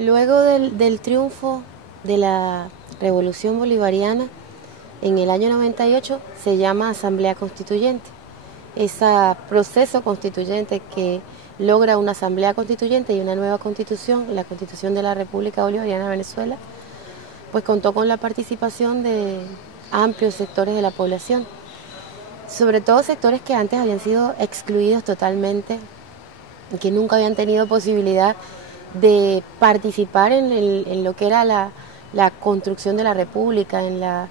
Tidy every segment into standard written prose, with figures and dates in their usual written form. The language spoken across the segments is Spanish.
Luego del triunfo de la Revolución Bolivariana, en el año 98 se llama Asamblea Constituyente. Ese proceso constituyente que logra una Asamblea Constituyente y una nueva Constitución, la Constitución de la República Bolivariana de Venezuela, pues contó con la participación de amplios sectores de la población, sobre todo sectores que antes habían sido excluidos totalmente, que nunca habían tenido posibilidad de participar en lo que era la construcción de la República, en la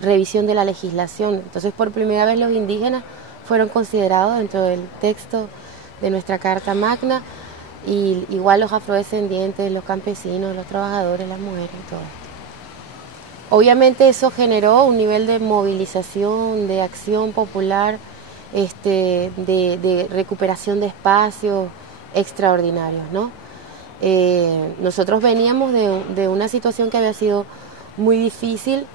revisión de la legislación. Entonces, por primera vez los indígenas fueron considerados dentro del texto de nuestra Carta Magna, y igual los afrodescendientes, los campesinos, los trabajadores, las mujeres, todo esto. Obviamente eso generó un nivel de movilización, de acción popular, de recuperación de espacios extraordinarios, ¿no? Nosotros veníamos de una situación que había sido muy difícil,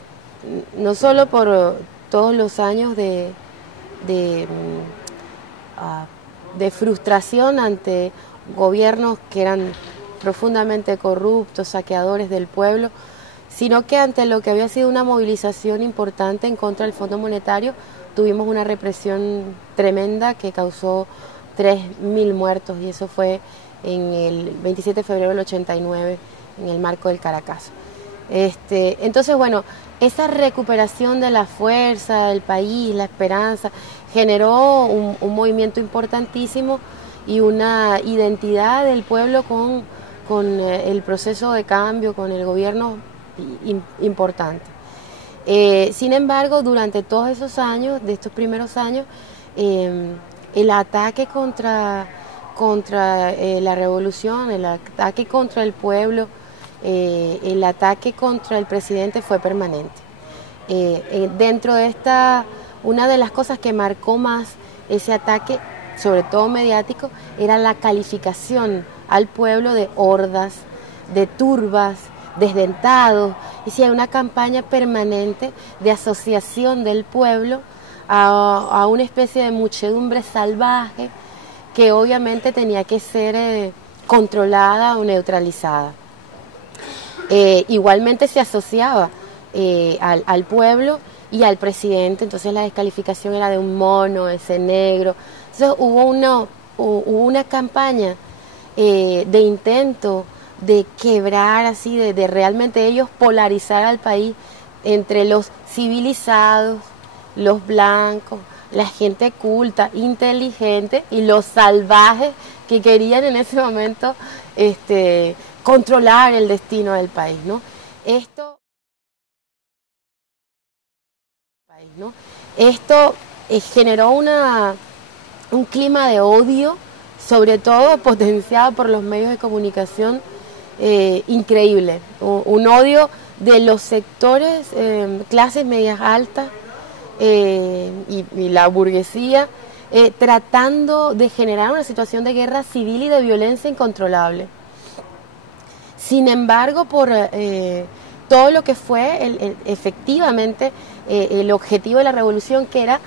no solo por todos los años de frustración ante gobiernos que eran profundamente corruptos, saqueadores del pueblo, sino que ante lo que había sido una movilización importante en contra del Fondo Monetario, tuvimos una represión tremenda que causó 3.000 muertos, y eso fue en el 27 de febrero del 89, en el marco del Caracazo. Entonces, bueno, esa recuperación de la fuerza del país, la esperanza, generó un movimiento importantísimo y una identidad del pueblo con el proceso de cambio, con el gobierno importante. Sin embargo, durante todos esos años, de estos primeros años, el ataque contra la revolución, el ataque contra el pueblo, el ataque contra el presidente fue permanente. Dentro de una de las cosas que marcó más ese ataque, sobre todo mediático, era la calificación al pueblo de hordas, de turbas, desdentados. Y sí, hay una campaña permanente de asociación del pueblo a una especie de muchedumbre salvaje que obviamente tenía que ser controlada o neutralizada. Igualmente se asociaba al pueblo y al presidente, entonces la descalificación era de un mono, ese negro. Entonces hubo una campaña de intento de quebrar, así, de realmente ellos polarizar al país entre los civilizados, los blancos, la gente culta, inteligente, y los salvajes que querían en ese momento controlar el destino del país, ¿no? Esto generó un clima de odio, sobre todo potenciado por los medios de comunicación, increíble. Un odio de los sectores, clases medias altas, y la burguesía, tratando de generar una situación de guerra civil y de violencia incontrolable. Sin embargo, por todo lo que fue efectivamente el objetivo de la revolución, que era,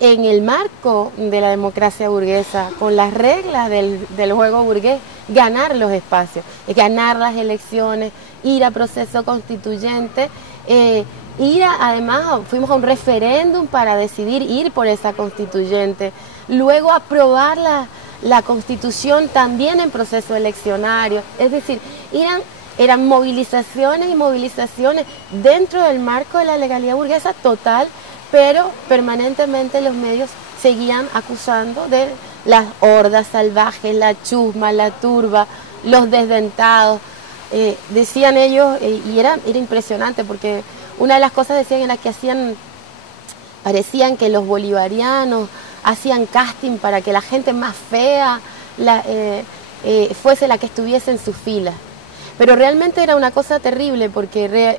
en el marco de la democracia burguesa, con las reglas del juego burgués, ganar los espacios, ganar las elecciones, ir a proceso constituyente, además fuimos a un referéndum para decidir ir por esa constituyente, luego aprobar la constitución también en proceso eleccionario. Es decir, eran movilizaciones y movilizaciones dentro del marco de la legalidad burguesa total, pero permanentemente los medios seguían acusando de las hordas salvajes, la chusma, la turba, los desdentados. Decían ellos, y era impresionante, porque una de las cosas decían era que parecían que los bolivarianos hacían casting para que la gente más fea fuese la que estuviese en sus filas. Pero realmente era una cosa terrible, porque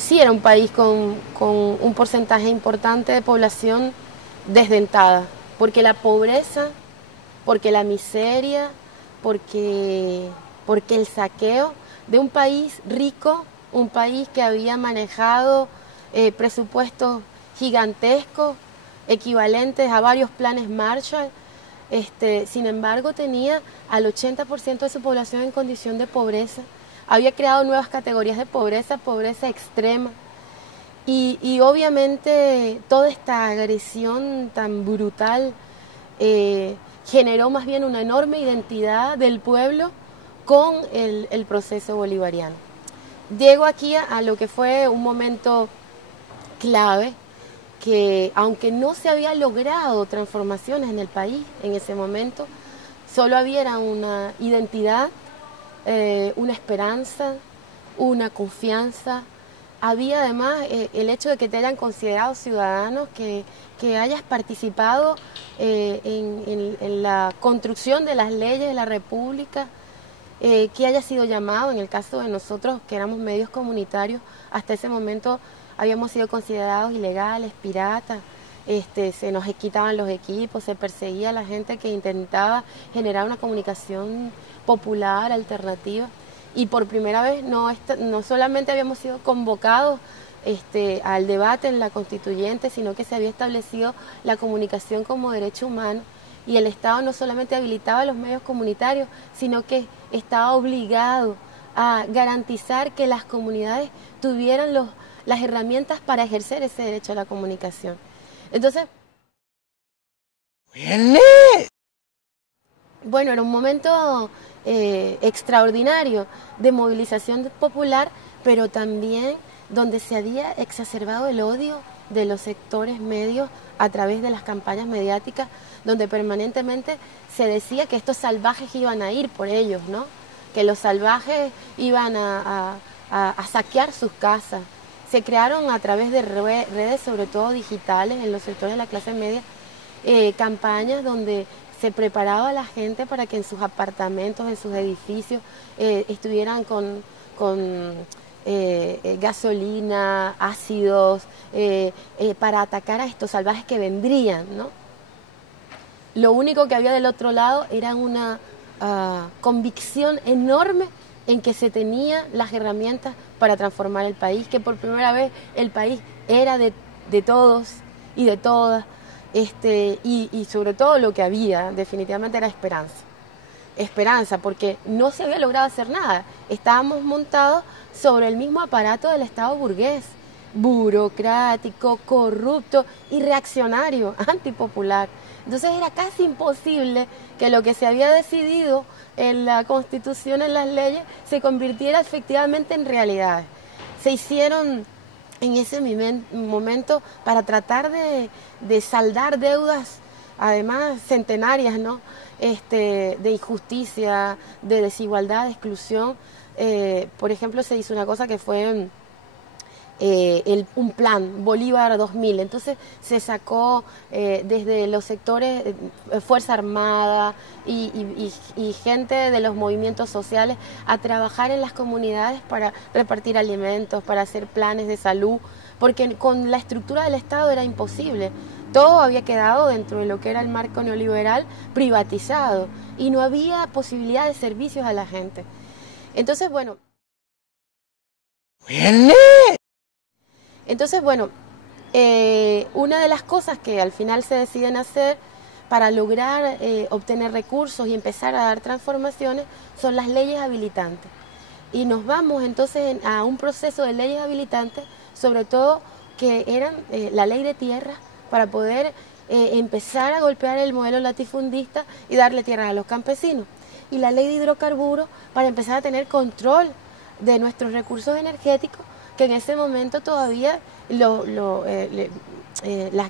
sí era un país con un porcentaje importante de población desdentada, porque la pobreza, porque la miseria, porque el saqueo de un país rico, un país que había manejado presupuestos gigantescos, equivalentes a varios planes Marshall. Sin embargo, tenía al 80% de su población en condición de pobreza, había creado nuevas categorías de pobreza, pobreza extrema. Y obviamente toda esta agresión tan brutal generó más bien una enorme identidad del pueblo con el proceso bolivariano. Llego aquí a lo que fue un momento clave, que aunque no se había logrado transformaciones en el país en ese momento, solo había una identidad, una esperanza, una confianza. Había además el hecho de que te hayan considerado ciudadanos, que hayas participado en la construcción de las leyes de la República, que hayas sido llamado, en el caso de nosotros que éramos medios comunitarios, hasta ese momento habíamos sido considerados ilegales, piratas, se nos quitaban los equipos, se perseguía a la gente que intentaba generar una comunicación popular, alternativa. Y por primera vez no solamente habíamos sido convocados al debate en la constituyente, sino que se había establecido la comunicación como derecho humano, y el Estado no solamente habilitaba los medios comunitarios, sino que estaba obligado a garantizar que las comunidades tuvieran las herramientas para ejercer ese derecho a la comunicación. Entonces, bueno, era un momento extraordinario de movilización popular, pero también donde se había exacerbado el odio de los sectores medios a través de las campañas mediáticas, donde permanentemente se decía que estos salvajes iban a ir por ellos, ¿no? Que los salvajes iban a saquear sus casas. Se crearon a través de redes, sobre todo digitales, en los sectores de la clase media, campañas donde se preparaba a la gente para que en sus apartamentos, en sus edificios, estuvieran con gasolina, ácidos, para atacar a estos salvajes que vendrían, ¿no? Lo único que había del otro lado era una convicción enorme en que se tenían las herramientas para transformar el país, que por primera vez el país era de todos y de todas, y sobre todo lo que había definitivamente era esperanza. Esperanza, porque no se había logrado hacer nada. Estábamos montados sobre el mismo aparato del Estado burgués, burocrático, corrupto y reaccionario, antipopular. Entonces era casi imposible que lo que se había decidido en la Constitución, en las leyes, se convirtiera efectivamente en realidad. Se hicieron en ese momento para tratar de saldar deudas, además centenarias, ¿no? De injusticia, de desigualdad, de exclusión. Por ejemplo, se hizo una cosa que fue un plan, Bolívar 2000. Entonces se sacó desde los sectores Fuerza Armada y gente de los movimientos sociales a trabajar en las comunidades para repartir alimentos, para hacer planes de salud, porque con la estructura del Estado era imposible. Todo había quedado dentro de lo que era el marco neoliberal privatizado y no había posibilidad de servicios a la gente. Entonces, bueno... una de las cosas que al final se deciden hacer para lograr obtener recursos y empezar a dar transformaciones son las leyes habilitantes. Y nos vamos entonces a un proceso de leyes habilitantes, sobre todo que eran la ley de tierra, para poder empezar a golpear el modelo latifundista y darle tierras a los campesinos. Y la ley de hidrocarburos para empezar a tener control de nuestros recursos energéticos, que en ese momento todavía las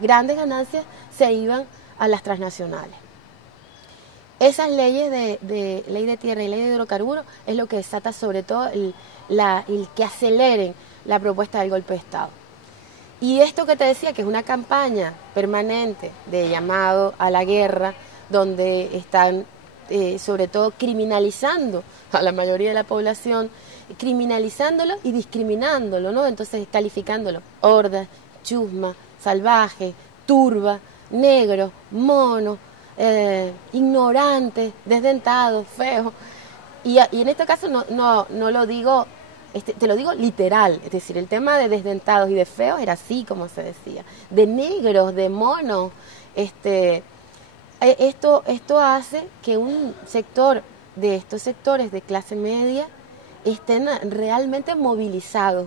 grandes ganancias se iban a las transnacionales. Esas leyes de ley de tierra y ley de hidrocarburos es lo que desata sobre todo el que aceleren la propuesta del golpe de Estado. Y esto que te decía, que es una campaña permanente de llamado a la guerra, donde están sobre todo criminalizando a la mayoría de la población, criminalizándolo y discriminándolo, ¿no? Entonces calificándolo: horda, chusma, salvaje, turba, negro, mono, ignorante, desdentado, feo. Y en este caso no lo digo, te lo digo literal, es decir, el tema de desdentados y de feos era así como se decía, de negros, de monos. Esto hace que un sector de estos sectores de clase media estén realmente movilizados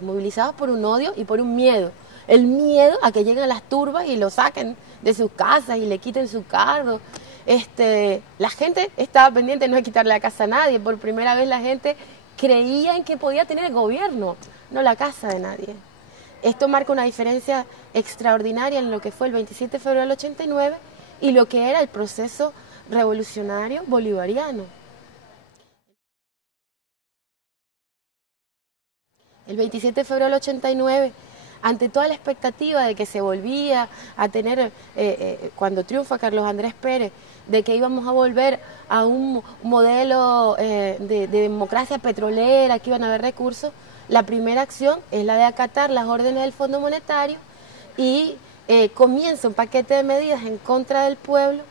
por un odio y por un miedo. El miedo a que lleguen las turbas y lo saquen de sus casas y le quiten su cargo. La gente estaba pendiente de no quitarle la casa a nadie. Por primera vez la gente creía en que podía tener el gobierno, no la casa de nadie. Esto marca una diferencia extraordinaria en lo que fue el 27 de febrero del 89 y lo que era el proceso revolucionario bolivariano. El 27 de febrero del 89, ante toda la expectativa de que se volvía a tener, cuando triunfa Carlos Andrés Pérez, de que íbamos a volver a un modelo de democracia petrolera, que iban a haber recursos, la primera acción es la de acatar las órdenes del Fondo Monetario y comienza un paquete de medidas en contra del pueblo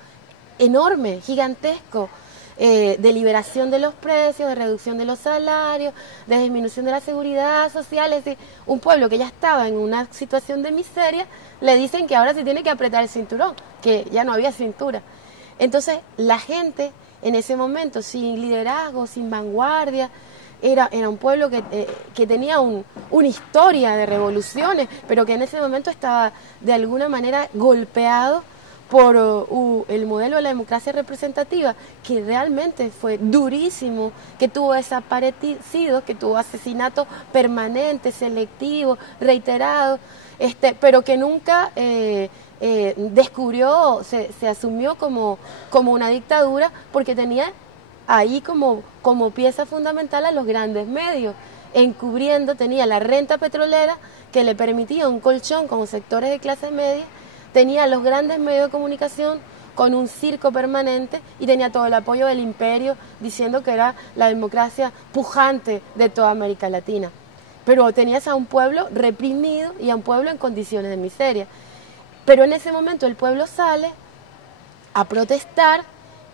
enorme, gigantesco, de liberación de los precios, de reducción de los salarios, de disminución de la seguridad social. Es decir, un pueblo que ya estaba en una situación de miseria, le dicen que ahora se tiene que apretar el cinturón, que ya no había cintura. Entonces la gente en ese momento, sin liderazgo, sin vanguardia, era un pueblo que tenía una historia de revoluciones, pero que en ese momento estaba de alguna manera golpeado por el modelo de la democracia representativa, que realmente fue durísimo, que tuvo desaparecidos, que tuvo asesinatos permanentes, selectivos, reiterados, pero que nunca descubrió, se asumió como una dictadura, porque tenía ahí como pieza fundamental a los grandes medios, encubriendo, tenía la renta petrolera que le permitía un colchón como sectores de clase media, tenía los grandes medios de comunicación con un circo permanente y tenía todo el apoyo del imperio diciendo que era la democracia pujante de toda América Latina. Pero tenías a un pueblo reprimido y a un pueblo en condiciones de miseria. Pero en ese momento el pueblo sale a protestar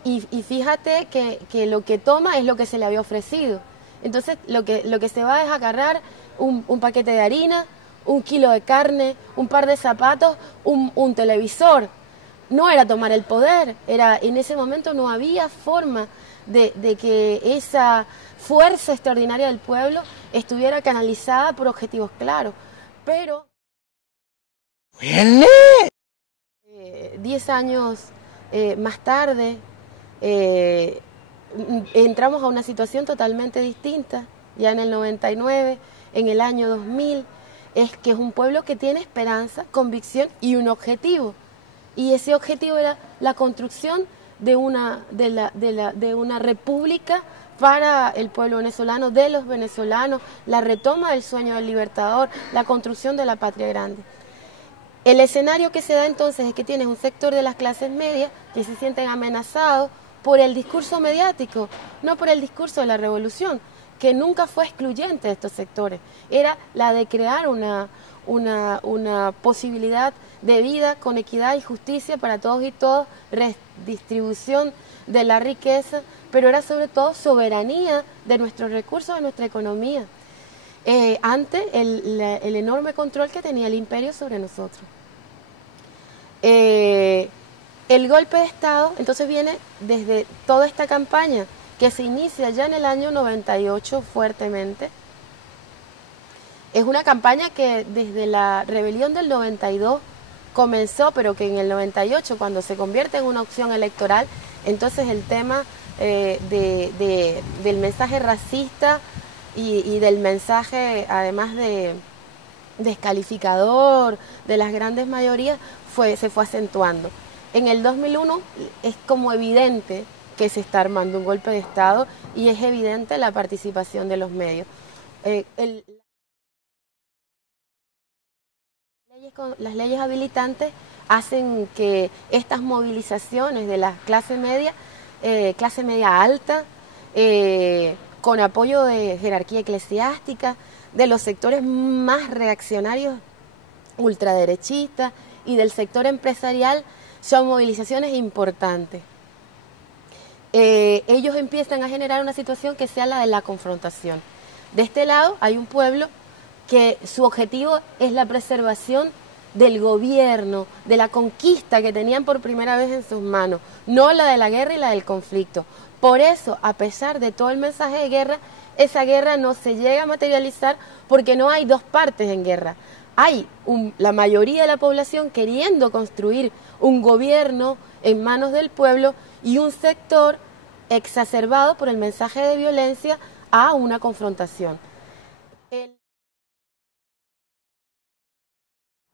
y fíjate que lo que toma es lo que se le había ofrecido. Entonces lo que se va es agarrar un paquete de harina, un kilo de carne, un par de zapatos, un televisor. No era tomar el poder, en ese momento no había forma de que esa fuerza extraordinaria del pueblo estuviera canalizada por objetivos claros. Pero 10 años más tarde entramos a una situación totalmente distinta, ya en el 99, en el año 2000, es que es un pueblo que tiene esperanza, convicción y un objetivo. Y ese objetivo era la construcción de una república para el pueblo venezolano, de los venezolanos, la retoma del sueño del libertador, la construcción de la patria grande. El escenario que se da entonces es que tienes un sector de las clases medias que se sienten amenazados por el discurso mediático, no por el discurso de la revolución, que nunca fue excluyente de estos sectores. Era la de crear una posibilidad de vida con equidad y justicia para todos y todas, redistribución de la riqueza, pero era sobre todo soberanía de nuestros recursos, de nuestra economía, ante el enorme control que tenía el imperio sobre nosotros. El golpe de Estado entonces viene desde toda esta campaña que se inicia ya en el año 98 fuertemente. Es una campaña que desde la rebelión del 92 comenzó, pero que en el 98, cuando se convierte en una opción electoral, entonces el tema del mensaje racista y del mensaje, además de descalificador de las grandes mayorías, se fue acentuando. En el 2001 es como evidente que se está armando un golpe de Estado y es evidente la participación de los medios. Las leyes habilitantes hacen que estas movilizaciones de la clase media alta, con apoyo de jerarquía eclesiástica, de los sectores más reaccionarios, ultraderechistas y del sector empresarial, son movilizaciones importantes. Ellos empiezan a generar una situación que sea la de la confrontación. De este lado hay un pueblo que su objetivo es la preservación del gobierno, de la conquista que tenían por primera vez en sus manos, no la de la guerra y la del conflicto. Por eso, a pesar de todo el mensaje de guerra, esa guerra no se llega a materializar porque no hay dos partes en guerra. Hay la mayoría de la población queriendo construir un gobierno en manos del pueblo y un sector exacerbado por el mensaje de violencia a una confrontación.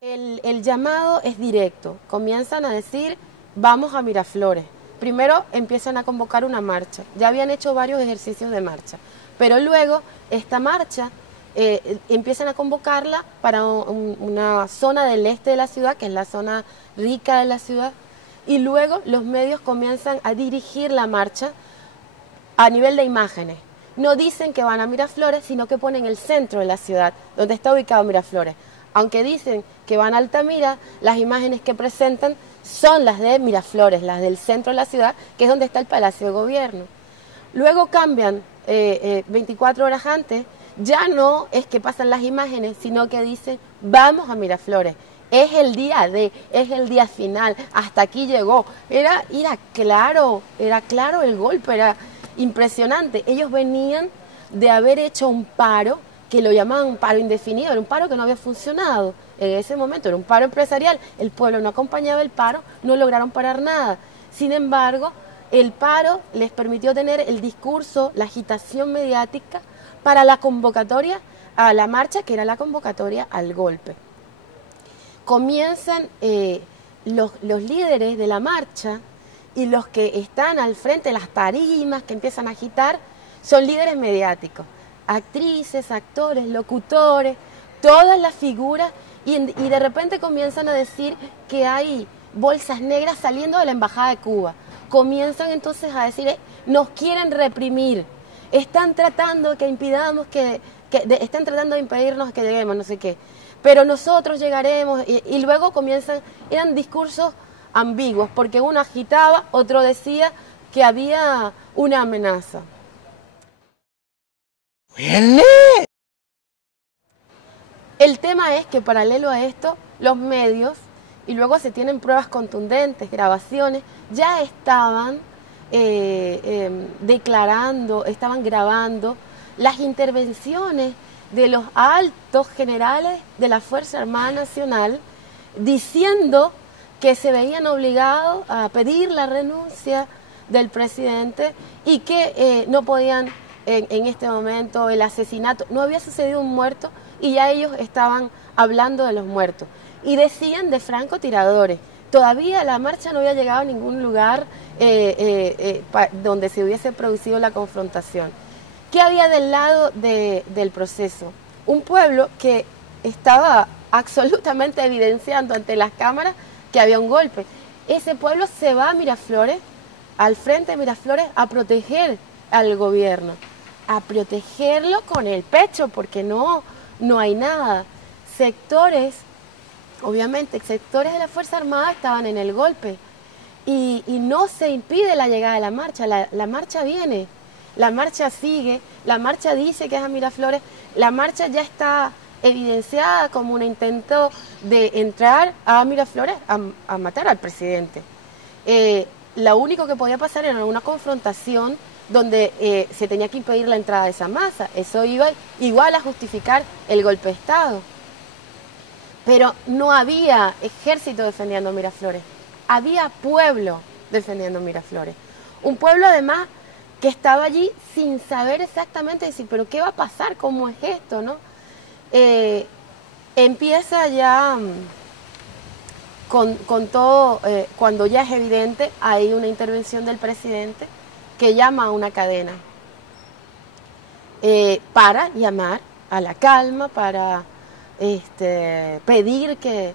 El llamado es directo, comienzan a decir vamos a Miraflores. Primero empiezan a convocar una marcha, ya habían hecho varios ejercicios de marcha, pero luego esta marcha empiezan a convocarla para una zona del este de la ciudad, que es la zona rica de la ciudad, y luego los medios comienzan a dirigir la marcha a nivel de imágenes. No dicen que van a Miraflores, sino que ponen el centro de la ciudad, donde está ubicado Miraflores. Aunque dicen que van a Altamira, las imágenes que presentan son las de Miraflores, las del centro de la ciudad, que es donde está el Palacio de Gobierno. Luego cambian 24 horas antes, ya no es que pasan las imágenes, sino que dicen vamos a Miraflores. Es el día final, hasta aquí llegó. Era claro el golpe, era impresionante. Ellos venían de haber hecho un paro, que lo llamaban un paro indefinido, era un paro que no había funcionado en ese momento, era un paro empresarial, el pueblo no acompañaba el paro, no lograron parar nada. Sin embargo, el paro les permitió tener el discurso, la agitación mediática para la convocatoria a la marcha, que era la convocatoria al golpe. Comienzan los líderes de la marcha y los que están al frente de las tarimas, que empiezan a agitar, son líderes mediáticos. Actrices, actores, locutores, todas las figuras, y de repente comienzan a decir que hay bolsas negras saliendo de la Embajada de Cuba. Comienzan entonces a decir, nos quieren reprimir, están tratando que impidamos están tratando de impedirnos que lleguemos, no sé qué, pero nosotros llegaremos, y luego eran discursos ambiguos, porque uno agitaba, otro decía que había una amenaza. El tema es que paralelo a esto, los medios, y luego se tienen pruebas contundentes, grabaciones, ya estaban declarando, estaban grabando las intervenciones de los altos generales de la Fuerza Armada Nacional, diciendo que se veían obligados a pedir la renuncia del presidente y que no podían en este momento el asesinato, no había sucedido un muerto y ya ellos estaban hablando de los muertos y decían de francotiradores. Todavía la marcha no había llegado a ningún lugar donde se hubiese producido la confrontación. ¿Qué había del lado del proceso? Un pueblo que estaba absolutamente evidenciando ante las cámaras que había un golpe. Ese pueblo se va a Miraflores, al frente de Miraflores, a proteger al gobierno, a protegerlo con el pecho, porque no hay nada. Obviamente, sectores de la Fuerza Armada estaban en el golpe y no se impide la llegada de la marcha. La marcha viene, la marcha sigue, la marcha dice que es a Miraflores, la marcha ya está evidenciada como un intento de entrar a Miraflores a matar al presidente. Lo único que podía pasar era una confrontación donde se tenía que impedir la entrada de esa masa. Eso iba igual a justificar el golpe de Estado. Pero no había ejército defendiendo Miraflores, había pueblo defendiendo Miraflores. Un pueblo además que estaba allí sin saber exactamente decir, pero ¿qué va a pasar? ¿Cómo es esto? ¿No? Empieza ya con todo, cuando ya es evidente, hay una intervención del presidente que llama a una cadena para llamar a la calma, para pedir que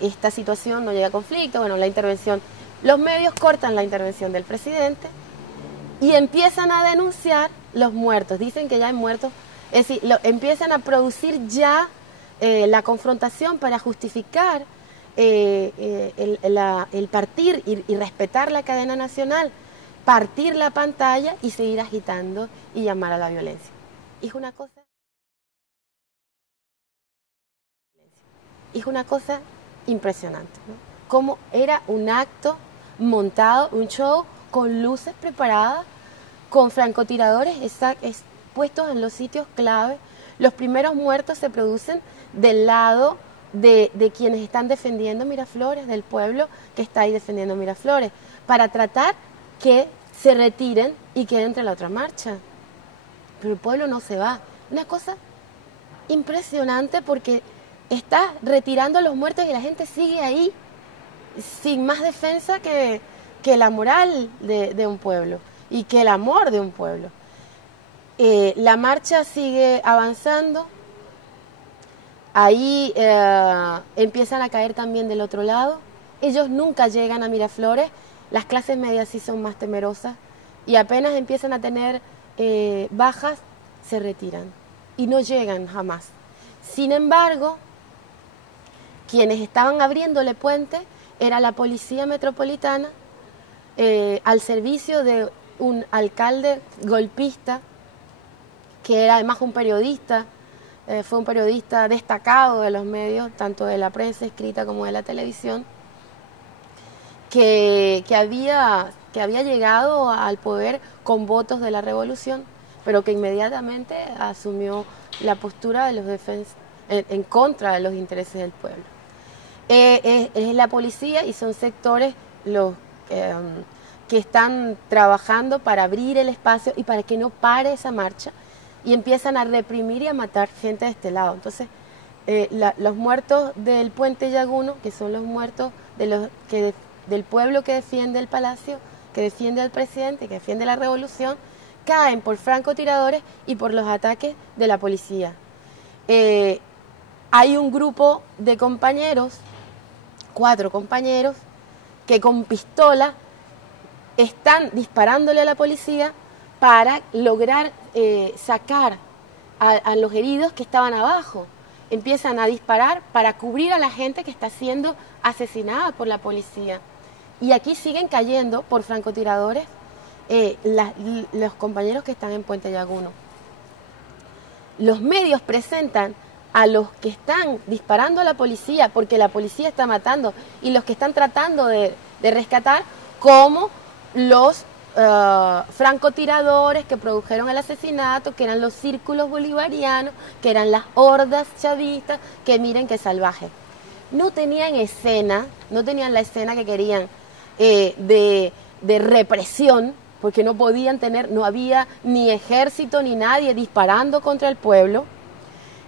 esta situación no llegue a conflicto. Bueno, la intervención, los medios cortan la intervención del presidente y empiezan a denunciar los muertos, dicen que ya hay muertos, es decir, empiezan a producir ya la confrontación para justificar el partir y respetar la cadena nacional, partir la pantalla y seguir agitando y llamar a la violencia. Es una cosa impresionante, ¿no? Como era un acto montado, un show con luces preparadas con francotiradores puestos en los sitios clave. Los primeros muertos se producen del lado de quienes están defendiendo Miraflores, del pueblo que está ahí defendiendo Miraflores, para tratar que se retiren y que entre la otra marcha. Pero el pueblo no se va. Una cosa impresionante, porque está retirando a los muertos y la gente sigue ahí sin más defensa que la moral de un pueblo y que el amor de un pueblo. La marcha sigue avanzando. Ahí empiezan a caer también del otro lado. Ellos nunca llegan a Miraflores. Las clases medias sí son más temerosas y apenas empiezan a tener bajas, se retiran y no llegan jamás. Sin embargo, quienes estaban abriéndole puente era la policía metropolitana, al servicio de un alcalde golpista, que era además un periodista, fue un periodista destacado de los medios, tanto de la prensa escrita como de la televisión, que había llegado al poder con votos de la revolución, pero que inmediatamente asumió la postura de los en contra de los intereses del pueblo. Es la policía y son sectores los que están trabajando para abrir el espacio y para que no pare esa marcha, y empiezan a reprimir y a matar gente de este lado. Entonces, los muertos del puente Yaguno, que son los muertos del pueblo que defiende el palacio, que defiende al presidente, que defiende la revolución, caen por francotiradores y por los ataques de la policía. Hay un grupo de compañeros, 4 compañeros, que con pistola están disparándole a la policía para lograr sacar a los heridos que estaban abajo. Empiezan a disparar para cubrir a la gente que está siendo asesinada por la policía. Y aquí siguen cayendo por francotiradores los compañeros que están en Puente Yaguno. Los medios presentan a los que están disparando a la policía porque la policía está matando y los que están tratando de rescatar como los francotiradores que produjeron el asesinato, que eran los círculos bolivarianos, que eran las hordas chavistas, que miren qué salvaje. No tenían la escena que querían de represión, porque no podían tener, no había ni ejército ni nadie disparando contra el pueblo.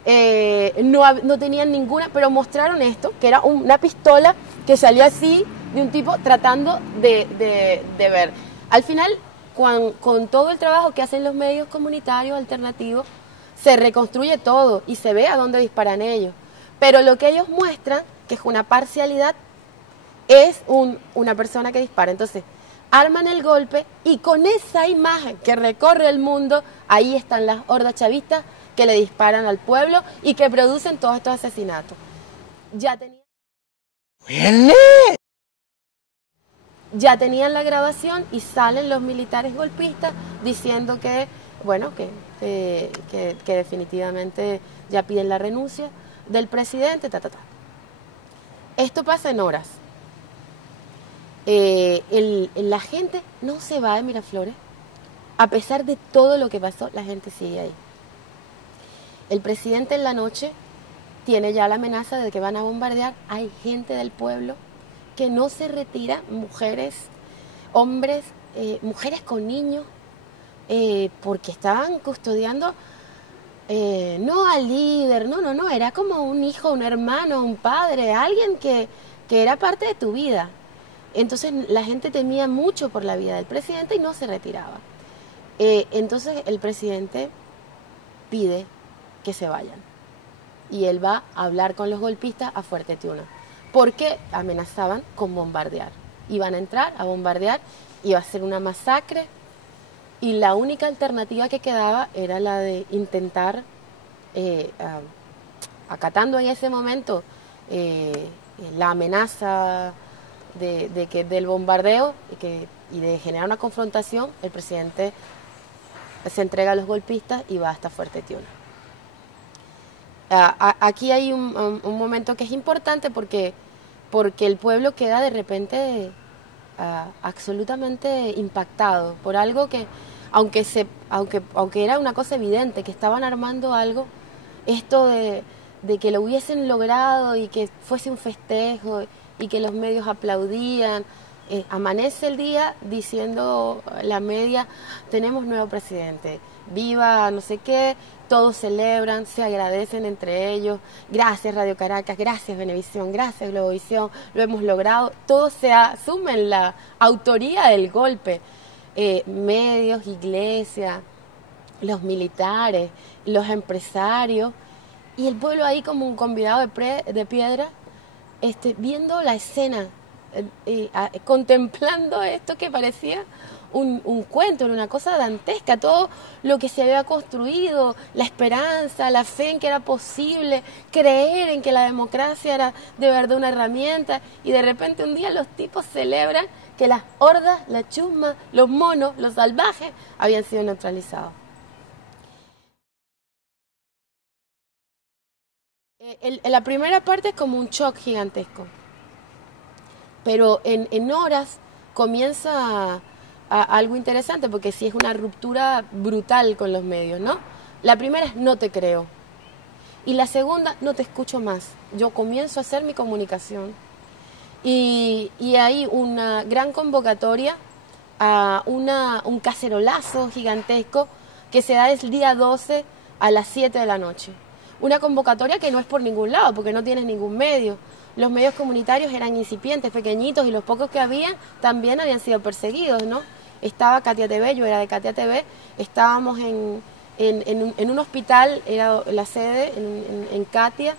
No tenían ninguna, pero mostraron esto, que era una pistola que salía así de un tipo tratando de ver. Al final, con todo el trabajo que hacen los medios comunitarios alternativos, se reconstruye todo y se ve a dónde disparan ellos. Pero lo que ellos muestran, que es una parcialidad, es una persona que dispara. Entonces, arman el golpe y con esa imagen que recorre el mundo, ahí están las hordas chavistas que le disparan al pueblo y que producen todos estos asesinatos. Ya tenían la grabación y salen los militares golpistas diciendo que, bueno, que definitivamente ya piden la renuncia del presidente, Esto pasa en horas. La gente no se va de Miraflores. A pesar de todo lo que pasó, la gente sigue ahí. El presidente en la noche tiene ya la amenaza de que van a bombardear. Hay gente del pueblo que no se retira, mujeres, hombres, mujeres con niños, porque estaban custodiando no al líder, no, era como un hijo, un hermano, un padre, alguien que era parte de tu vida. Entonces la gente temía mucho por la vida del presidente y no se retiraba. Entonces el presidente pide que se vayan y él va a hablar con los golpistas a Fuerte Tiuna, porque amenazaban con bombardear. Iban a entrar a bombardear, iba a ser una masacre y la única alternativa que quedaba era la de intentar, acatando en ese momento la amenaza del bombardeo y de generar una confrontación, el presidente se entrega a los golpistas y va hasta Fuerte Tiuna. Aquí hay un momento que es importante porque el pueblo queda de repente absolutamente impactado por algo que aunque era una cosa evidente, que estaban armando algo, esto de que lo hubiesen logrado y que fuese un festejo y que los medios aplaudían. Amanece el día diciendo la media, tenemos nuevo presidente, viva no sé qué, todos celebran, se agradecen entre ellos, gracias Radio Caracas, gracias Venevisión, gracias Globovisión, lo hemos logrado, todos se asumen la autoría del golpe, medios, iglesia, los militares, los empresarios, y el pueblo ahí como un convidado de piedra, viendo la escena, contemplando esto que parecía un cuento, una cosa dantesca, todo lo que se había construido, la esperanza, la fe en que era posible, creer en que la democracia era de verdad una herramienta, y de repente un día los tipos celebran que las hordas, la chusma, los monos, los salvajes habían sido neutralizados. La primera parte es como un shock gigantesco, pero en horas comienza algo interesante, porque sí es una ruptura brutal con los medios, ¿no? La primera es no te creo, y la segunda, no te escucho más. Yo comienzo a hacer mi comunicación, y hay una gran convocatoria a un cacerolazo gigantesco que se da el día 12 a las 7 de la noche. Una convocatoria que no es por ningún lado, porque no tienes ningún medio. Los medios comunitarios eran incipientes, pequeñitos, y los pocos que habían también habían sido perseguidos, ¿no? Estaba Katia TV, yo era de Katia TV, estábamos en un hospital, era la sede en Katia,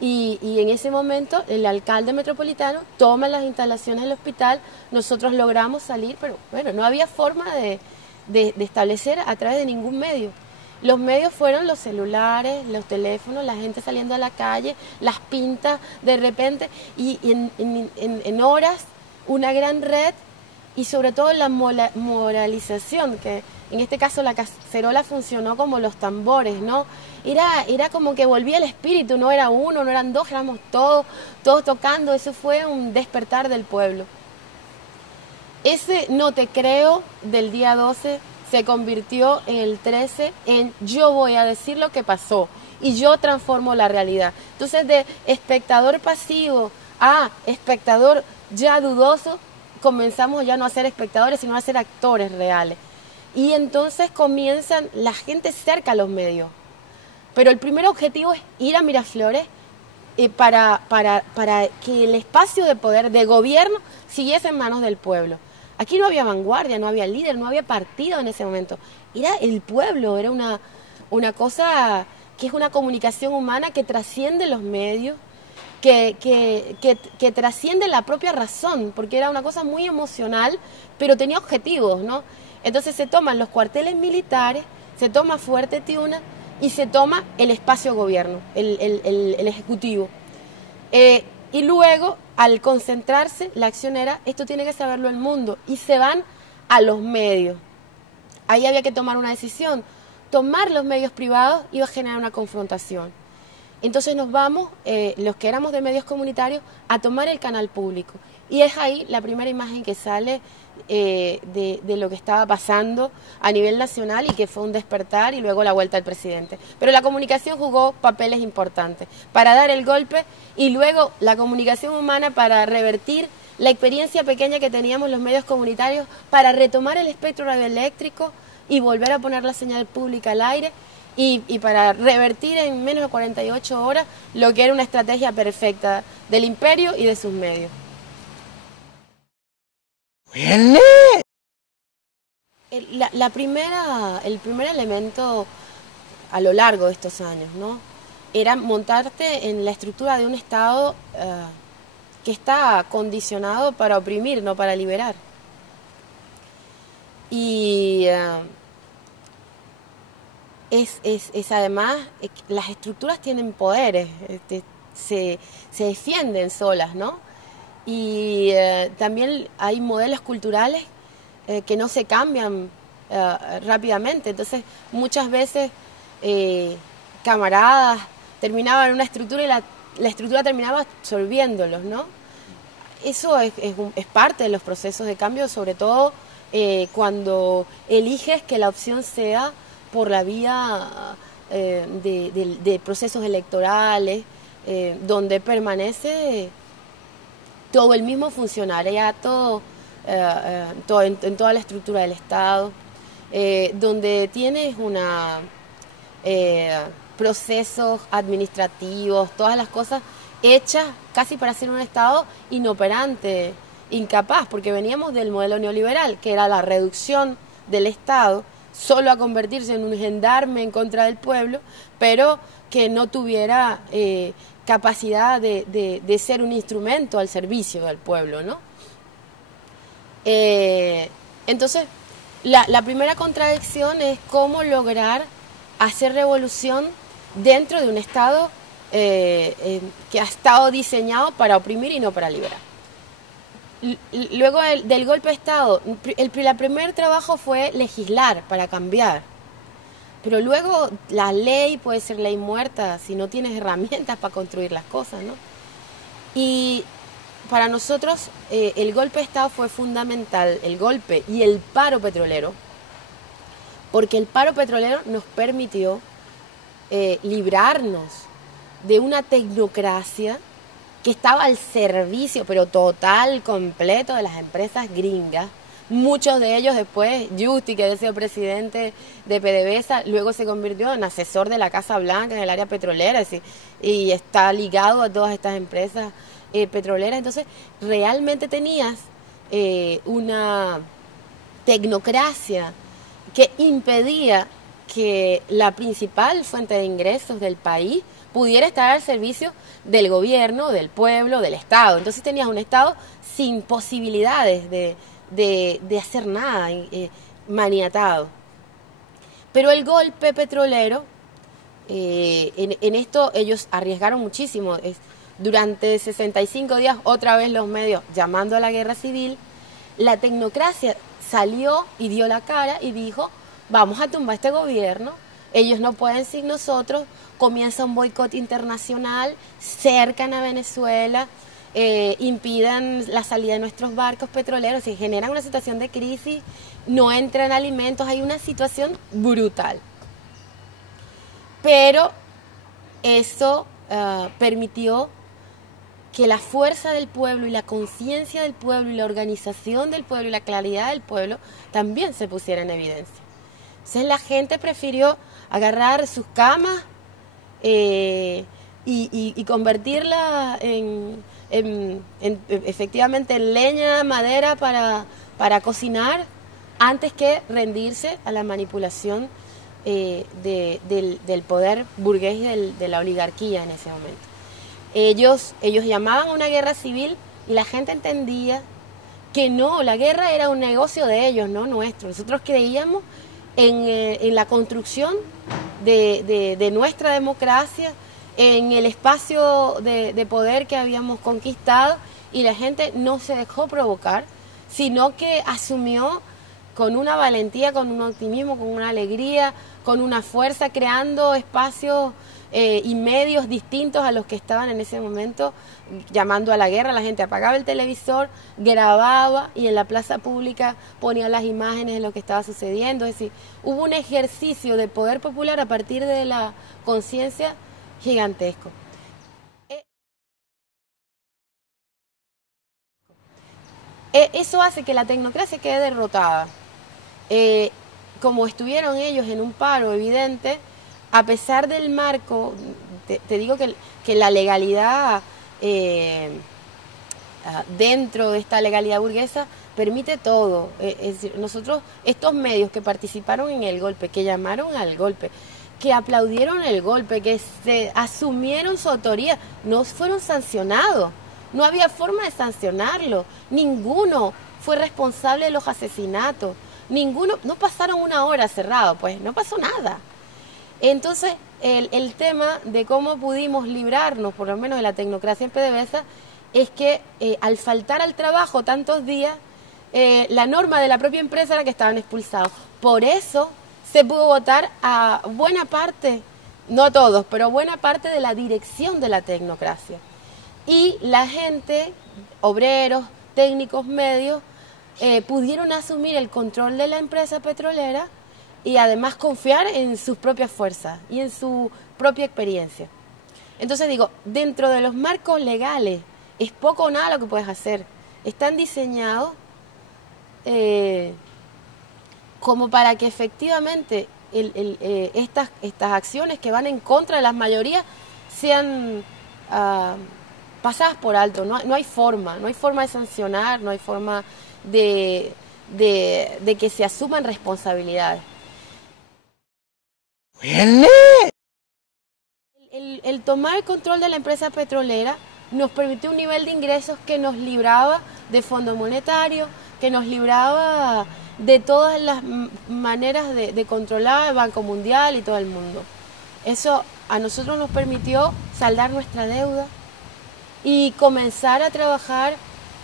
y en ese momento el alcalde metropolitano toma las instalaciones del hospital, nosotros logramos salir, pero bueno, no había forma de establecer a través de ningún medio. Los medios fueron los celulares, los teléfonos, la gente saliendo a la calle, las pintas de repente, y en horas una gran red, y sobre todo la moralización, que en este caso la cacerola funcionó como los tambores, ¿no? Era como que volvía el espíritu, no era uno, no eran dos, éramos todos tocando. Eso fue un despertar del pueblo. Ese no te creo del día 12 se convirtió en el 13 en yo voy a decir lo que pasó y yo transformo la realidad. Entonces, de espectador pasivo a espectador ya dudoso, comenzamos ya no a ser espectadores, sino a ser actores reales. Y entonces comienzan la gente cerca a los medios. Pero el primer objetivo es ir a Miraflores para que el espacio de poder, de gobierno, siguiese en manos del pueblo. Aquí no había vanguardia, no había líder, no había partido en ese momento. Era el pueblo, era una cosa que es una comunicación humana que trasciende los medios, que trasciende la propia razón, porque era una cosa muy emocional, pero tenía objetivos, ¿no? Entonces se toman los cuarteles militares, se toma Fuerte Tiuna y se toma el espacio gobierno, el ejecutivo. Y luego, al concentrarse, la acción era, esto tiene que saberlo el mundo, y se van a los medios. Ahí había que tomar una decisión. Tomar los medios privados iba a generar una confrontación. Entonces nos vamos, los que éramos de medios comunitarios, a tomar el canal público. Y es ahí la primera imagen que sale de lo que estaba pasando a nivel nacional, y que fue un despertar, y luego la vuelta del presidente. Pero la comunicación jugó papeles importantes para dar el golpe, y luego la comunicación humana para revertir la experiencia pequeña que teníamos los medios comunitarios, para retomar el espectro radioeléctrico y volver a poner la señal pública al aire, y para revertir en menos de 48 horas lo que era una estrategia perfecta del imperio y de sus medios. El primer elemento a lo largo de estos años, ¿no?, era montarte en la estructura de un Estado que está condicionado para oprimir, no para liberar. Y es además, las estructuras tienen poderes, se defienden solas, ¿no? Y también hay modelos culturales que no se cambian rápidamente. Entonces, muchas veces camaradas terminaban en una estructura y la estructura terminaba absorbiéndolos, ¿no? Eso es parte de los procesos de cambio, sobre todo cuando eliges que la opción sea por la vía de procesos electorales, donde permanece todo el mismo funcionariato, en toda la estructura del Estado, donde tienes procesos administrativos, todas las cosas hechas casi para ser un Estado inoperante, incapaz, porque veníamos del modelo neoliberal, que era la reducción del Estado solo a convertirse en un gendarme en contra del pueblo, pero que no tuviera capacidad de ser un instrumento al servicio del pueblo, ¿no? Entonces, la primera contradicción es cómo lograr hacer revolución dentro de un Estado que ha estado diseñado para oprimir y no para liberar. Luego del golpe de Estado, el primer trabajo fue legislar para cambiar. Pero luego la ley puede ser ley muerta si no tienes herramientas para construir las cosas, ¿no? Y para nosotros el golpe de Estado fue fundamental, el golpe y el paro petrolero, porque el paro petrolero nos permitió librarnos de una tecnocracia que estaba al servicio, pero total, completo, de las empresas gringas. Muchos de ellos después, Justi, que había sido presidente de PDVSA, luego se convirtió en asesor de la Casa Blanca en el área petrolera, y está ligado a todas estas empresas petroleras. Entonces, realmente tenías una tecnocracia que impedía que la principal fuente de ingresos del país pudiera estar al servicio del gobierno, del pueblo, del Estado. Entonces tenías un Estado sin posibilidades de hacer nada, maniatado. Pero el golpe petrolero, en esto ellos arriesgaron muchísimo. Durante 65 días, otra vez los medios llamando a la guerra civil, la tecnocracia salió y dio la cara y dijo: vamos a tumbar este gobierno, ellos no pueden sin nosotros. Comienza un boicot internacional, cercan a Venezuela, impidan la salida de nuestros barcos petroleros, y generan una situación de crisis, no entran alimentos, hay una situación brutal. Pero eso permitió que la fuerza del pueblo y la conciencia del pueblo y la organización del pueblo y la claridad del pueblo también se pusiera en evidencia. Entonces la gente prefirió agarrar sus camas y convertirla efectivamente en leña, madera para cocinar, antes que rendirse a la manipulación del poder burgués y de la oligarquía en ese momento. Ellos llamaban a una guerra civil y la gente entendía que no, la guerra era un negocio de ellos, no nuestro. Nosotros creíamos en la construcción de nuestra democracia, en el espacio de poder que habíamos conquistado, y la gente no se dejó provocar, sino que asumió con una valentía, con un optimismo, con una alegría, con una fuerza, creando espacios y medios distintos a los que estaban en ese momento llamando a la guerra. La gente apagaba el televisor, grababa y en la plaza pública ponía las imágenes de lo que estaba sucediendo. Es decir, hubo un ejercicio de poder popular a partir de la conciencia gigantesco. Eso hace que la tecnocracia quede derrotada. Como estuvieron ellos en un paro evidente, a pesar del marco, te digo que la legalidad dentro de esta legalidad burguesa permite todo. Es decir, nosotros, estos medios que participaron en el golpe, que llamaron al golpe, que aplaudieron el golpe, que se asumieron su autoría, no fueron sancionados. No había forma de sancionarlo. Ninguno fue responsable de los asesinatos. Ninguno, no pasaron una hora cerrado, pues no pasó nada. Entonces, el tema de cómo pudimos librarnos, por lo menos de la tecnocracia en PDVSA, es que al faltar al trabajo tantos días, la norma de la propia empresa era que estaban expulsados. Por eso se pudo votar a buena parte, no a todos, pero buena parte de la dirección de la tecnocracia. Y la gente, obreros, técnicos, medios, pudieron asumir el control de la empresa petrolera y además confiar en sus propias fuerzas y en su propia experiencia. Entonces digo, dentro de los marcos legales es poco o nada lo que puedes hacer. Están diseñados como para que efectivamente estas acciones que van en contra de las mayorías sean pasadas por alto. No hay forma de sancionar, no hay forma de que se asuman responsabilidades. El tomar el control de la empresa petrolera nos permitió un nivel de ingresos que nos libraba de Fondo Monetario, que nos libraba de todas las maneras de controlar el Banco Mundial y todo el mundo. Eso a nosotros nos permitió saldar nuestra deuda y comenzar a trabajar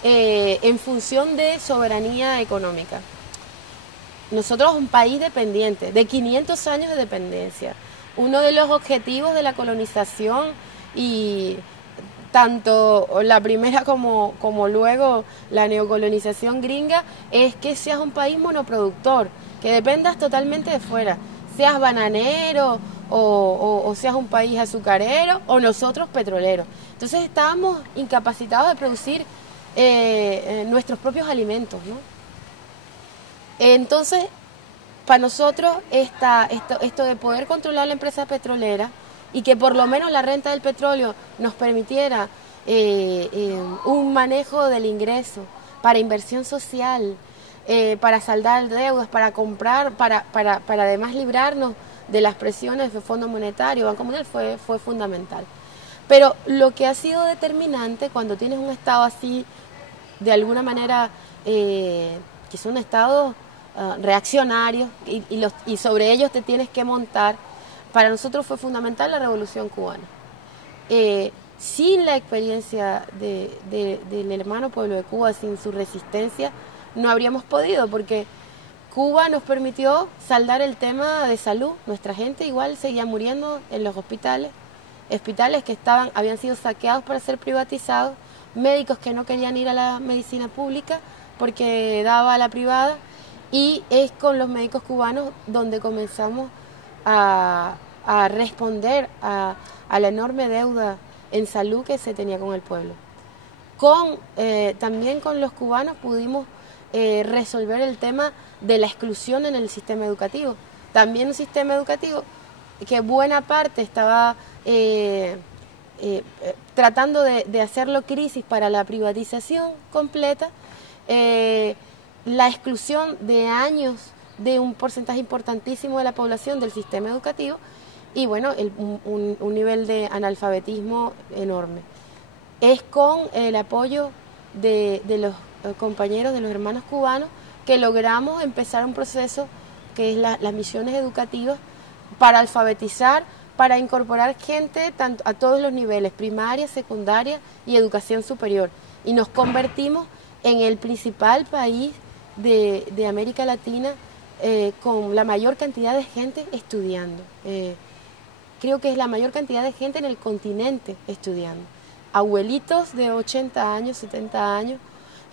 en función de soberanía económica. Nosotros un país dependiente, de 500 años de dependencia. Uno de los objetivos de la colonización, y tanto la primera como luego la neocolonización gringa, es que seas un país monoproductor, que dependas totalmente de fuera, seas bananero o seas un país azucarero o nosotros petroleros. Entonces estábamos incapacitados de producir nuestros propios alimentos, ¿no? Entonces, para nosotros esto de poder controlar la empresa petrolera y que por lo menos la renta del petróleo nos permitiera un manejo del ingreso para inversión social, para saldar deudas, para comprar, para además librarnos de las presiones del Fondo Monetario, Banco Mundial, fue fundamental. Pero lo que ha sido determinante cuando tienes un Estado así, de alguna manera, que son estados reaccionarios y sobre ellos te tienes que montar, para nosotros fue fundamental la Revolución Cubana. Sin la experiencia del hermano pueblo de Cuba, sin su resistencia, no habríamos podido, porque Cuba nos permitió saldar el tema de salud. Nuestra gente igual seguía muriendo en los hospitales que habían sido saqueados para ser privatizados, médicos que no querían ir a la medicina pública porque daba a la privada, y es con los médicos cubanos donde comenzamos a responder a la enorme deuda en salud que se tenía con el pueblo. También con los cubanos pudimos resolver el tema de la exclusión en el sistema educativo. También un sistema educativo que buena parte estaba tratando de hacerlo crisis para la privatización completa, la exclusión de años de un porcentaje importantísimo de la población del sistema educativo y bueno, un nivel de analfabetismo enorme. Es con el apoyo de los compañeros, de los hermanos cubanos, que logramos empezar un proceso que es las misiones educativas para alfabetizar, para incorporar gente a todos los niveles, primaria, secundaria y educación superior. Y nos convertimos en el principal país de América Latina con la mayor cantidad de gente estudiando. Creo que es la mayor cantidad de gente en el continente estudiando. Abuelitos de 80 años, 70 años,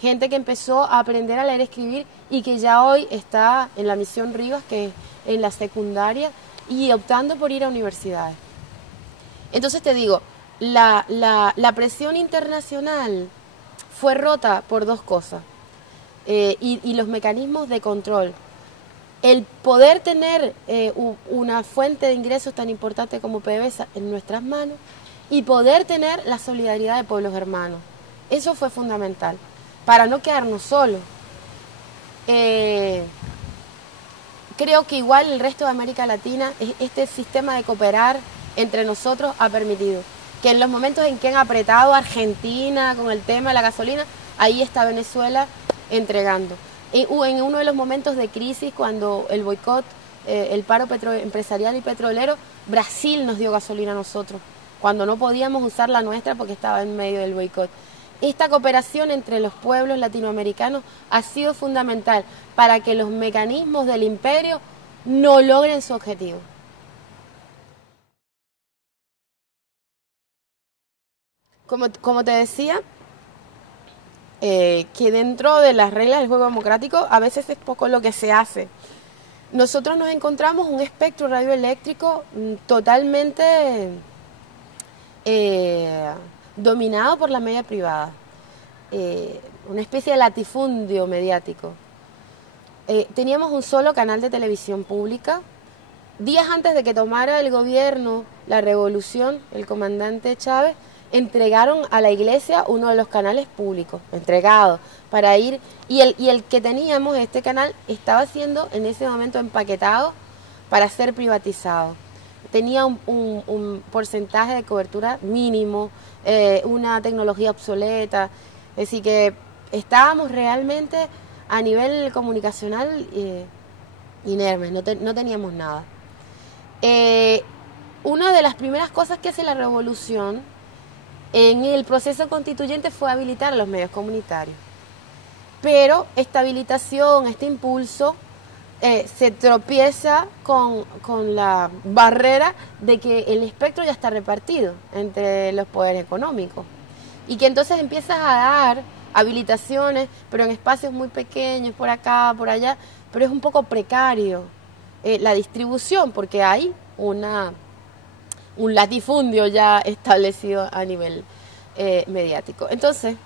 gente que empezó a aprender a leer y escribir y que ya hoy está en la Misión Rivas, que es en la secundaria, y optando por ir a universidades. Entonces te digo, la presión internacional fue rota por dos cosas, y los mecanismos de control. El poder tener una fuente de ingresos tan importante como PDVSA en nuestras manos y poder tener la solidaridad de pueblos hermanos. Eso fue fundamental, para no quedarnos solos. Creo que igual el resto de América Latina, este sistema de cooperar entre nosotros ha permitido que en los momentos en que han apretado a Argentina con el tema de la gasolina, ahí está Venezuela entregando. En uno de los momentos de crisis, cuando el boicot, el paro empresarial y petrolero, Brasil nos dio gasolina a nosotros, cuando no podíamos usar la nuestra porque estaba en medio del boicot. Esta cooperación entre los pueblos latinoamericanos ha sido fundamental para que los mecanismos del imperio no logren su objetivo. Como te decía, que dentro de las reglas del juego democrático a veces es poco lo que se hace. Nosotros nos encontramos un espectro radioeléctrico totalmente dominado por la media privada, una especie de latifundio mediático. Teníamos un solo canal de televisión pública. Días antes de que tomara el gobierno la revolución, el comandante Chávez, entregaron a la iglesia uno de los canales públicos, entregado, para ir, y el que teníamos, este canal, estaba siendo en ese momento empaquetado para ser privatizado. Tenía un porcentaje de cobertura mínimo, una tecnología obsoleta, es decir que estábamos realmente a nivel comunicacional inermes, no teníamos nada. Una de las primeras cosas que hace la revolución en el proceso constituyente fue habilitar a los medios comunitarios. Pero esta habilitación, este impulso, se tropieza con la barrera de que el espectro ya está repartido entre los poderes económicos. Y que entonces empiezas a dar habilitaciones, pero en espacios muy pequeños, por acá, por allá, pero es un poco precario la distribución, porque hay un latifundio ya establecido a nivel mediático. Entonces,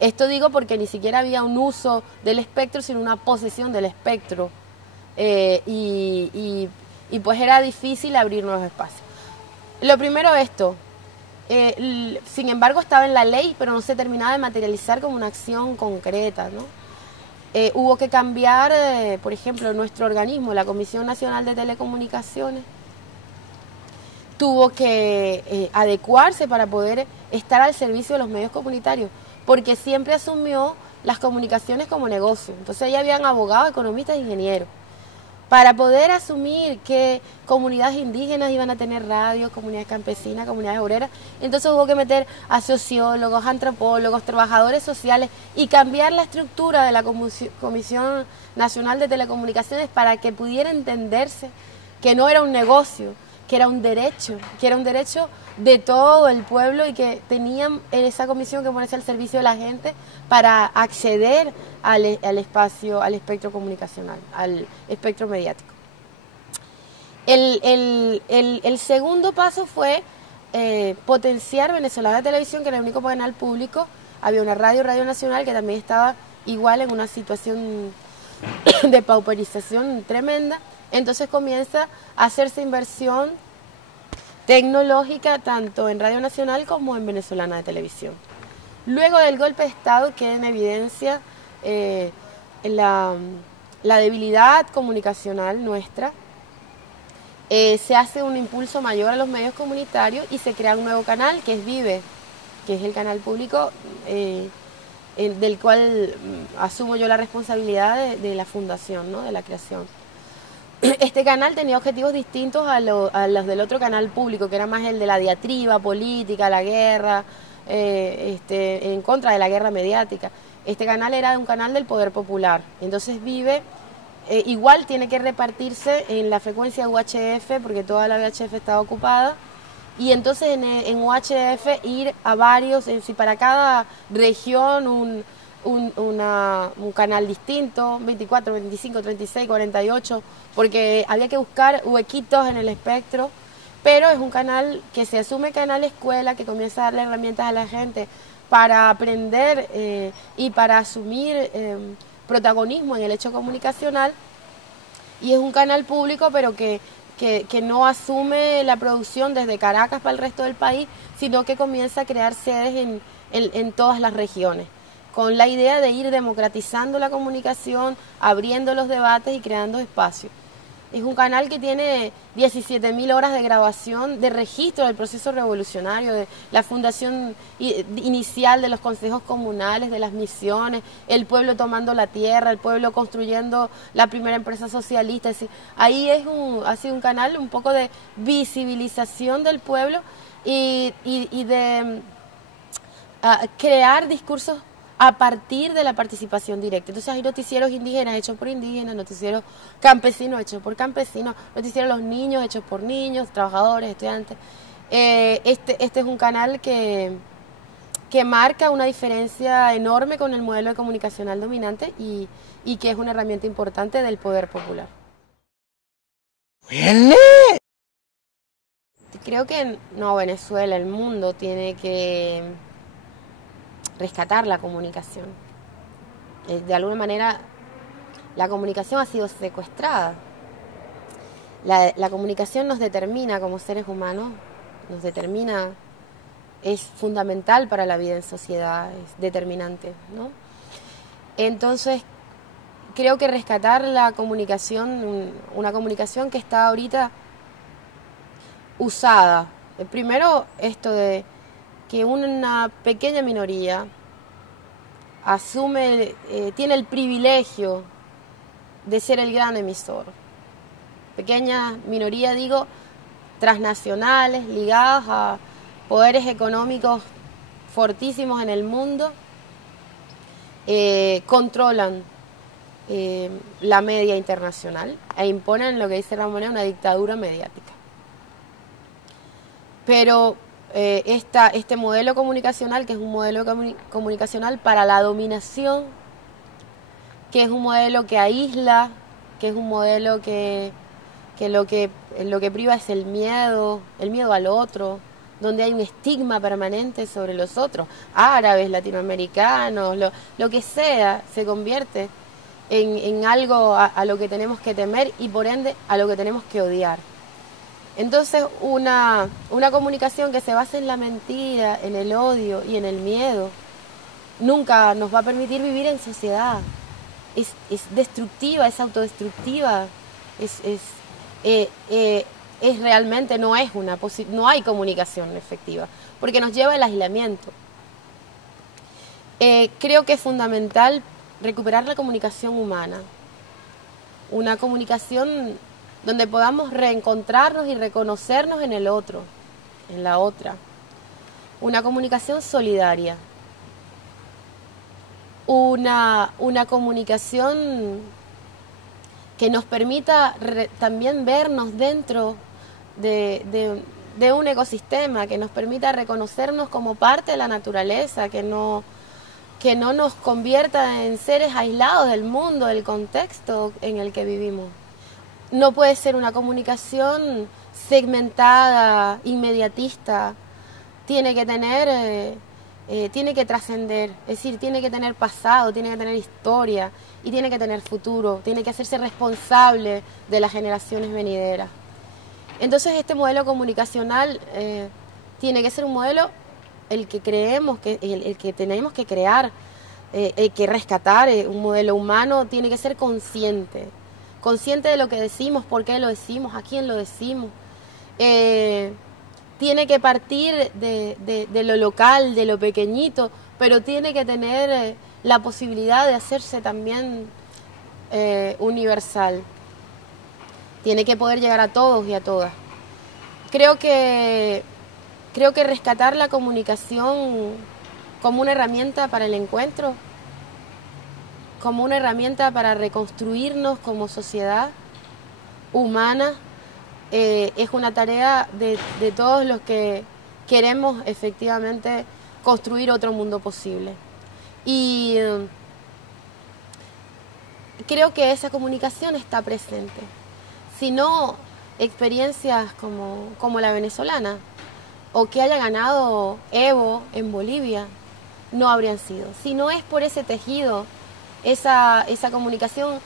esto digo porque ni siquiera había un uso del espectro, sino una posesión del espectro, y pues era difícil abrir nuevos espacios. Lo primero esto, sin embargo estaba en la ley, pero no se terminaba de materializar como una acción concreta, ¿no? Hubo que cambiar, por ejemplo, nuestro organismo, la Comisión Nacional de Telecomunicaciones, tuvo que adecuarse para poder estar al servicio de los medios comunitarios, porque siempre asumió las comunicaciones como negocio. Entonces ahí habían abogados, economistas e ingenieros. Para poder asumir que comunidades indígenas iban a tener radio, comunidades campesinas, comunidades obreras, entonces hubo que meter a sociólogos, antropólogos, trabajadores sociales y cambiar la estructura de la Comisión Nacional de Telecomunicaciones para que pudiera entenderse que no era un negocio, que era un derecho de todo el pueblo y que tenían en esa comisión que ponerse al servicio de la gente para acceder al espacio, al espectro comunicacional, al espectro mediático. El segundo paso fue potenciar Venezolana Televisión, que era el único canal público. Había una Radio Nacional, que también estaba igual en una situación de pauperización tremenda. Entonces comienza a hacerse inversión tecnológica tanto en Radio Nacional como en Venezolana de Televisión. Luego del golpe de Estado queda en evidencia la debilidad comunicacional nuestra. Se hace un impulso mayor a los medios comunitarios y se crea un nuevo canal que es Vive, que es el canal público del cual asumo yo la responsabilidad de la fundación, ¿no? De la creación. Este canal tenía objetivos distintos a los del otro canal público, que era más el de la diatriba política, la guerra, en contra de la guerra mediática. Este canal era un canal del poder popular. Entonces Vive igual tiene que repartirse en la frecuencia UHF, porque toda la VHF estaba ocupada, y entonces en UHF ir a varios, si para cada región un canal distinto, 24, 25, 36, 48, porque había que buscar huequitos en el espectro, pero es un canal que se asume canal escuela, que comienza a darle herramientas a la gente para aprender y para asumir protagonismo en el hecho comunicacional, y es un canal público, pero que no asume la producción desde Caracas para el resto del país, sino que comienza a crear sedes en todas las regiones, con la idea de ir democratizando la comunicación, abriendo los debates y creando espacios. Es un canal que tiene 17.000 horas de grabación, de registro del proceso revolucionario, de la fundación inicial de los consejos comunales, de las misiones, el pueblo tomando la tierra, el pueblo construyendo la primera empresa socialista. Es decir, ahí ha sido un canal un poco de visibilización del pueblo y de crear discursos a partir de la participación directa. Entonces hay noticieros indígenas hechos por indígenas, noticieros campesinos hechos por campesinos, noticieros los niños hechos por niños, trabajadores, estudiantes. Este es un canal que que marca una diferencia enorme con el modelo comunicacional dominante y que es una herramienta importante del poder popular. Creo que no Venezuela, el mundo tiene que rescatar la comunicación. De alguna manera la comunicación ha sido secuestrada. La comunicación nos determina como seres humanos, nos determina, es fundamental para la vida en sociedad, es determinante, ¿no? Entonces, creo que rescatar la comunicación, una comunicación que está ahorita usada. Primero, esto de que una pequeña minoría asume, tiene el privilegio de ser el gran emisor. Pequeña minoría, digo, transnacionales, ligadas a poderes económicos fortísimos en el mundo, controlan la media internacional e imponen lo que dice Ramón, una dictadura mediática. Pero este modelo comunicacional, que es un modelo comunicacional para la dominación, que es un modelo que aísla, que es un modelo que lo que priva es el miedo al otro, donde hay un estigma permanente sobre los otros, árabes, latinoamericanos, lo que sea, se convierte en algo a lo que tenemos que temer y por ende a lo que tenemos que odiar. Entonces una comunicación que se basa en la mentira, en el odio y en el miedo, nunca nos va a permitir vivir en sociedad. Es destructiva, es autodestructiva, realmente no hay comunicación efectiva, porque nos lleva al aislamiento. Creo que es fundamental recuperar la comunicación humana, una comunicación donde podamos reencontrarnos y reconocernos en el otro, en la otra, una comunicación solidaria, una comunicación que nos permita también vernos dentro de un ecosistema, que nos permita reconocernos como parte de la naturaleza, que no nos convierta en seres aislados del mundo, del contexto en el que vivimos. No puede ser una comunicación segmentada, inmediatista, tiene que trascender, es decir, tiene que tener pasado, tiene que tener historia y tiene que tener futuro, tiene que hacerse responsable de las generaciones venideras. Entonces este modelo comunicacional tiene que ser un modelo el que creemos, el que tenemos que crear, que rescatar, un modelo humano tiene que ser consciente de lo que decimos, por qué lo decimos, a quién lo decimos. Tiene que partir de lo local, de lo pequeñito, pero tiene que tener la posibilidad de hacerse también universal. Tiene que poder llegar a todos y a todas. Creo que rescatar la comunicación como una herramienta para el encuentro, como una herramienta para reconstruirnos como sociedad humana, es una tarea de todos los que queremos efectivamente construir otro mundo posible. Y creo que esa comunicación está presente. Si no, experiencias como la venezolana, o que haya ganado Evo en Bolivia, no habrían sido. Si no es por ese tejido, esa comunicación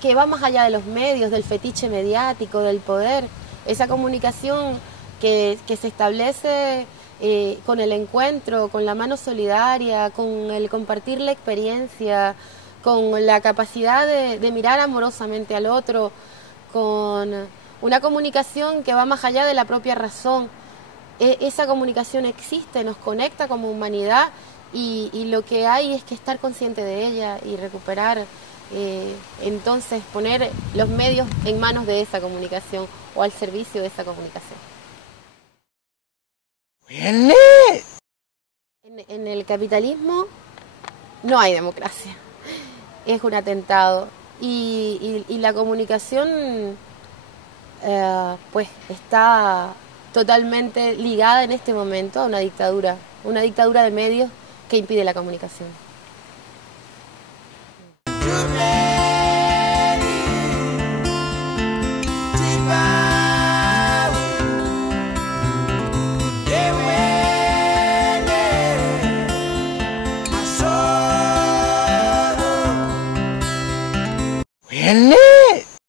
que va más allá de los medios, del fetiche mediático, del poder, esa comunicación que se establece con el encuentro, con la mano solidaria, con el compartir la experiencia, con la capacidad de mirar amorosamente al otro, con una comunicación que va más allá de la propia razón. Esa comunicación existe, nos conecta como humanidad y lo que hay es que estar consciente de ella y recuperar, entonces poner los medios en manos de esa comunicación o al servicio de esa comunicación. En el capitalismo no hay democracia, es un atentado y la comunicación pues está totalmente ligada en este momento a una dictadura de medios que impide la comunicación.